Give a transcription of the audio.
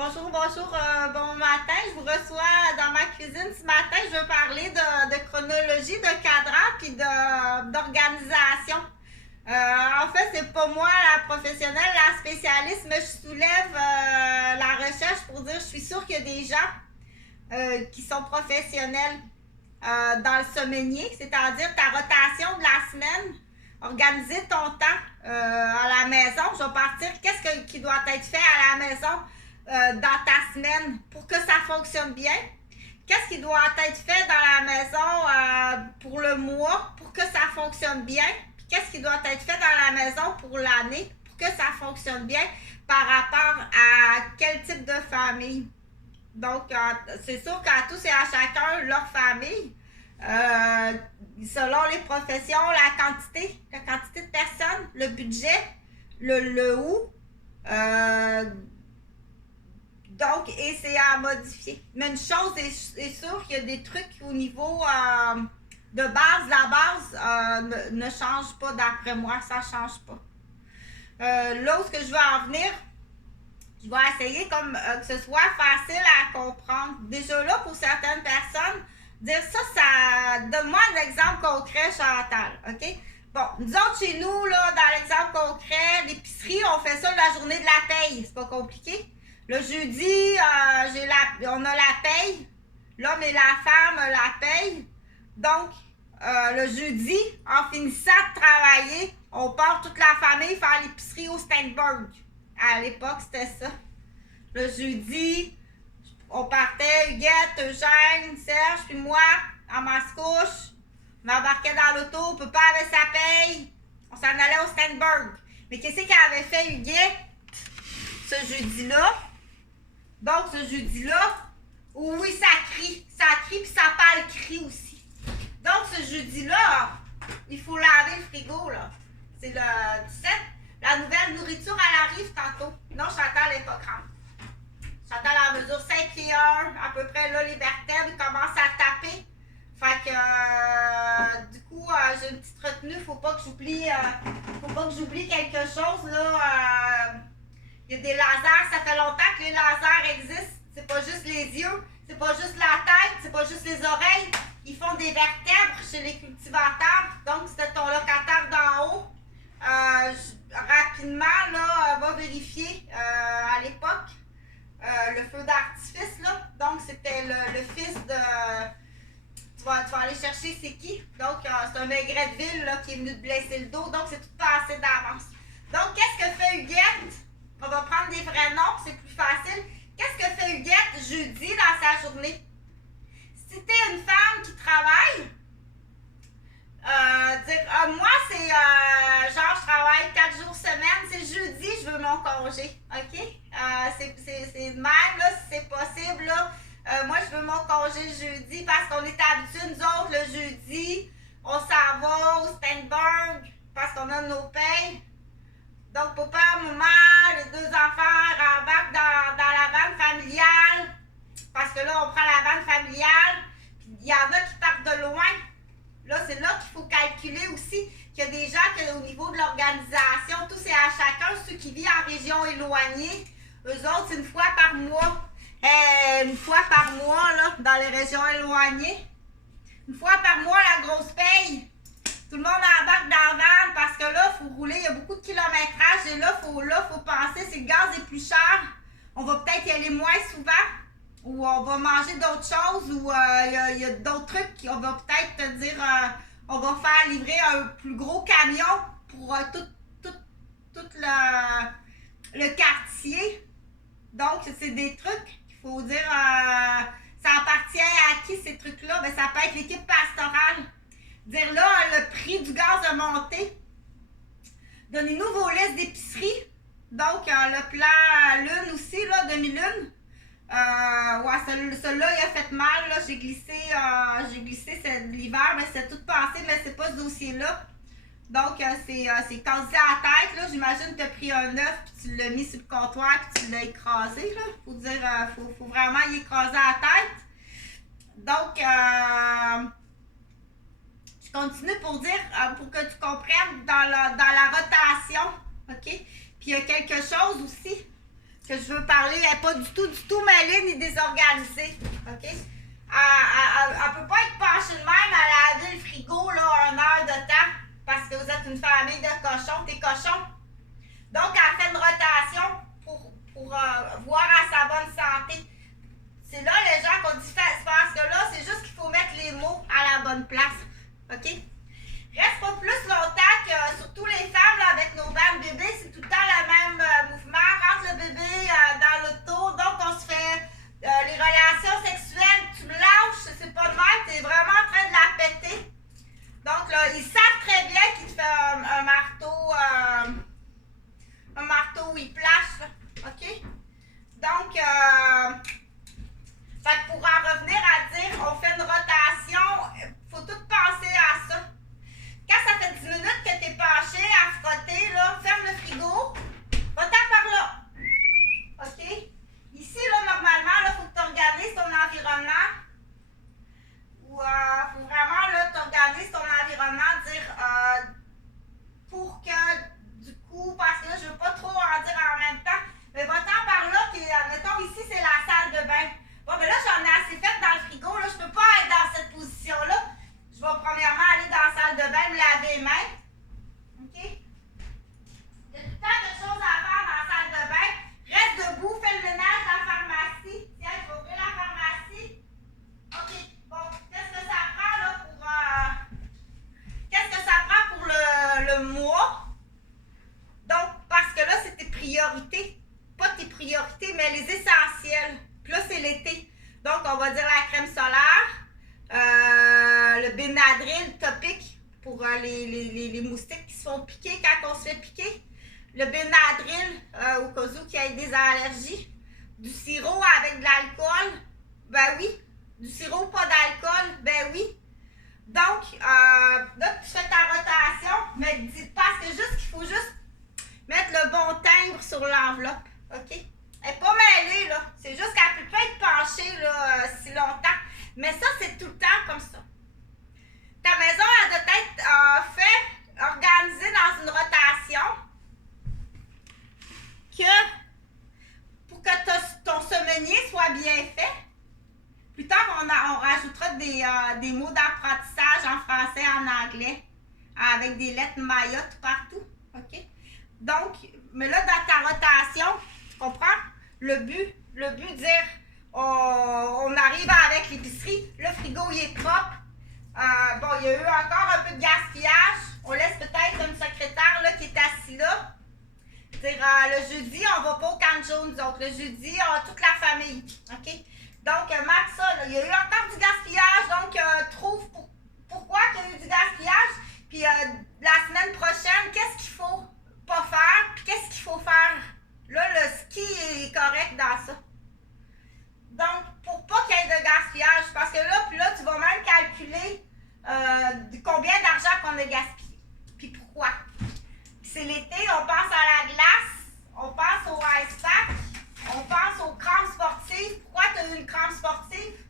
Bonjour, bonjour, bon matin. Je vous reçois dans ma cuisine ce matin. Je veux parler de chronologie, de cadran puis d'organisation. En fait, c'est pas moi la professionnelle, la spécialiste, mais je soulève la recherche pour dire je suis sûre qu'il y a des gens qui sont professionnels dans le semainier, c'est-à-dire ta rotation de la semaine, organiser ton temps à la maison. Je vais partir, qui doit être fait à la maison dans ta semaine pour que ça fonctionne bien. Qu'est-ce qui doit être fait dans la maison pour le mois pour que ça fonctionne bien. Puis qu'est-ce qui doit être fait dans la maison pour l'année pour que ça fonctionne bien par rapport à quel type de famille. Donc, c'est sûr qu'à tous et à chacun, leur famille, selon les professions, la quantité de personnes, le budget, le où. Donc, et c'est à modifier. Mais une chose est sûre qu'il y a des trucs au niveau de base. La base ne change pas d'après moi. Ça ne change pas. Là où ce que je veux en venir, je vais essayer comme que ce soit facile à comprendre. Déjà là, pour certaines personnes, dire ça, donne-moi un exemple concret, Chantal, OK? Bon, nous autres, chez nous, là, dans l'exemple concret, l'épicerie, on fait ça la journée de la paye. C'est pas compliqué. Le jeudi, on a la paye. L'homme et la femme la paye. Donc, le jeudi, en finissant de travailler, on part toute la famille faire l'épicerie au Steinberg. À l'époque, c'était ça. Le jeudi, on partait, Huguette, Eugène, Serge, puis moi, en masse-couche. On embarquait dans l'auto, papa avait sa paye. On s'en allait au Steinberg. Mais qu'est-ce qu'elle avait fait, Huguette, ce jeudi-là? Donc, ce jeudi-là, oui, ça crie puis ça parle crie aussi. Donc, ce jeudi-là, il faut laver le frigo, là. C'est le 17. La nouvelle nourriture, elle arrive tantôt. Non, Chantal n'est pas grande. Chantal, elle mesure 5 pieds 1, à peu près, là, les vertèbres commencent à taper. Fait que, du coup, j'ai une petite retenue. Faut pas que j'oublie quelque chose, là. Il y a des lasers, ça fait longtemps que les lasers existent. C'est pas juste les yeux, c'est pas juste la tête, c'est pas juste les oreilles. Ils font des vertèbres chez les cultivateurs. Donc, c'était ton locataire d'en haut. Rapidement, là, va vérifier à l'époque le feu d'artifice, là. Donc, c'était le fils de... Tu vas aller chercher c'est qui. Donc, c'est un maigret de ville là, qui est venu te blesser le dos. Donc, c'est tout passé d'avance. Donc, qu'est-ce que fait Huguette? On va prendre des vrais noms, c'est plus facile. Qu'est-ce que fait Huguette jeudi dans sa journée? Si tu es une femme qui travaille, moi, c'est genre, je travaille 4 jours semaine, c'est jeudi, je veux mon congé. OK? C'est même, là, si c'est possible, là. Moi, je veux mon congé jeudi parce qu'on est habitués, nous autres, le jeudi, on s'en va au Steinberg parce qu'on a nos payes. Donc, papa, maman, les deux enfants rembarquent dans la vanne familiale. Parce que là, on prend la vanne familiale. Puis, il y en a qui partent de loin. Là, c'est là qu'il faut calculer aussi qu'il y a des gens qui, au niveau de l'organisation, tout c'est à chacun. Ceux qui vivent en région éloignée, eux autres, c'est une fois par mois. Une fois par mois, là, dans les régions éloignées. Une fois par mois, la grosse paye. Tout le monde embarque dans la vanne parce que là, il faut rouler, il y a beaucoup de kilométrage et là, faut penser, si le gaz est plus cher, on va peut-être y aller moins souvent ou on va manger d'autres choses ou il y a d'autres trucs qu'on va peut-être te dire, on va faire livrer un plus gros camion pour tout le quartier. Donc, c'est des trucs qu'il faut dire, ça appartient à qui ces trucs-là? Ben, ça peut être l'équipe pastorale. Dire là, le prix du gaz a monté. Donnez-nous vos listes d'épicerie. Donc, le plan lune aussi, là, demi-lune. Ouais, celui-là, il a fait mal. Là. J'ai glissé l'hiver, mais c'est tout passé, mais c'est pas ce dossier-là. Donc, c'est cassé à la tête. Là. J'imagine que tu as pris un œuf, puis tu l'as mis sur le comptoir, puis tu l'as écrasé. Là. Faut dire, faut vraiment y écraser à la tête. Donc, je continue pour dire, pour que tu comprennes dans la rotation, OK? Puis il y a quelque chose aussi que je veux parler. Elle n'est pas du tout mêlée ni désorganisée. OK? Elle ne peut pas être penchée de même à laver le frigo là, 1 heure de temps parce que vous êtes une famille de cochons. T'es cochon. Donc, elle fait une rotation pour voir à sa bonne santé. C'est là les gens qu'on dit parce que là, c'est juste qu'il faut mettre les mots à la bonne place. OK? Reste pas plus longtemps que surtout les femmes là, avec nos bancs de bébés, c'est tout le temps le même mouvement. Rentre le bébé dans l'auto, donc on se fait les relations sexuelles, tu me lâches, c'est pas de même, t'es vraiment en train de la péter. Donc là, ils savent très bien qu'il te fait un marteau whiplash, OK? Donc, fait que pour en revenir à dire, on fait une rotation, faut tout penser à ça. Quand ça fait 10 minutes que tu es penché à frotter, là, ferme le frigo, va-t'en par là. OK? Ici, là, normalement, il faut que tu organises ton environnement. Ou faut vraiment, là, tu organises ton environnement, dire pour que, du coup, parce que là, je ne veux pas trop en dire en même temps, mais va-t'en par là, puis, mettons, ici, c'est la salle de bain. Bon, mais là, j'en ai assez fait dans le frigo, là, je ne peux pas être dans cette position-là. Je vais premièrement aller dans la salle de bain, me laver les mains. OK? Il y a tout le temps de choses à faire dans la salle de bain. Reste debout, fais le ménage dans la pharmacie. Tiens, je vais ouvrir la pharmacie. OK. Bon, qu'est-ce que ça prend là pour. Qu'est-ce que ça prend pour le mois? Donc, parce que là, c'est tes priorités. Pas tes priorités, mais les essentiels. Puis là, c'est l'été. Donc, on va dire la crème solaire. Le Benadryl topique pour les moustiques qui se font piquer quand on se fait piquer. Le Benadryl au cas où il y ait des allergies. Du sirop avec de l'alcool. Ben oui. Du sirop pas d'alcool. Ben oui. Donc, là, tu fais ta rotation, mais parce que juste qu'il faut juste mettre le bon timbre sur l'enveloppe. OK? Elle n'est pas mêlée, là. C'est juste qu'elle ne peut pas être penchée là, si longtemps. Mais ça, c'est tout le temps comme ça. Ta maison, elle doit être organisée dans une rotation pour que ton semenier soit bien fait. Plus tard, on rajoutera des mots d'apprentissage en français et en anglais avec des lettres Maya tout partout. OK? Donc, mais là, dans ta rotation, tu comprends? Le but de dire on arrive avec l'épicerie, le frigo il est propre. Bon, il y a eu encore un peu de gaspillage. On laisse peut-être une secrétaire là, qui est assise là. Dire le jeudi, on va pas au camp jaune, donc le jeudi, on a toute la famille. OK? Donc, marque ça. Là. Il y a eu encore du gaspillage, donc trouve pourquoi il y a eu du gaspillage. Puis la semaine prochaine, qu'est-ce qu'il faut pas faire, puis qu'est-ce qu'il faut faire. Là, le ski est correct dans ça. Donc, pour pas qu'il y ait de gaspillage, parce que là, puis là, tu vas même calculer combien d'argent qu'on a gaspillé. Puis pourquoi. Puis c'est l'été, on pense à la glace, on pense au ice pack, on pense aux crampes sportives. Pourquoi tu as eu une crampe sportive?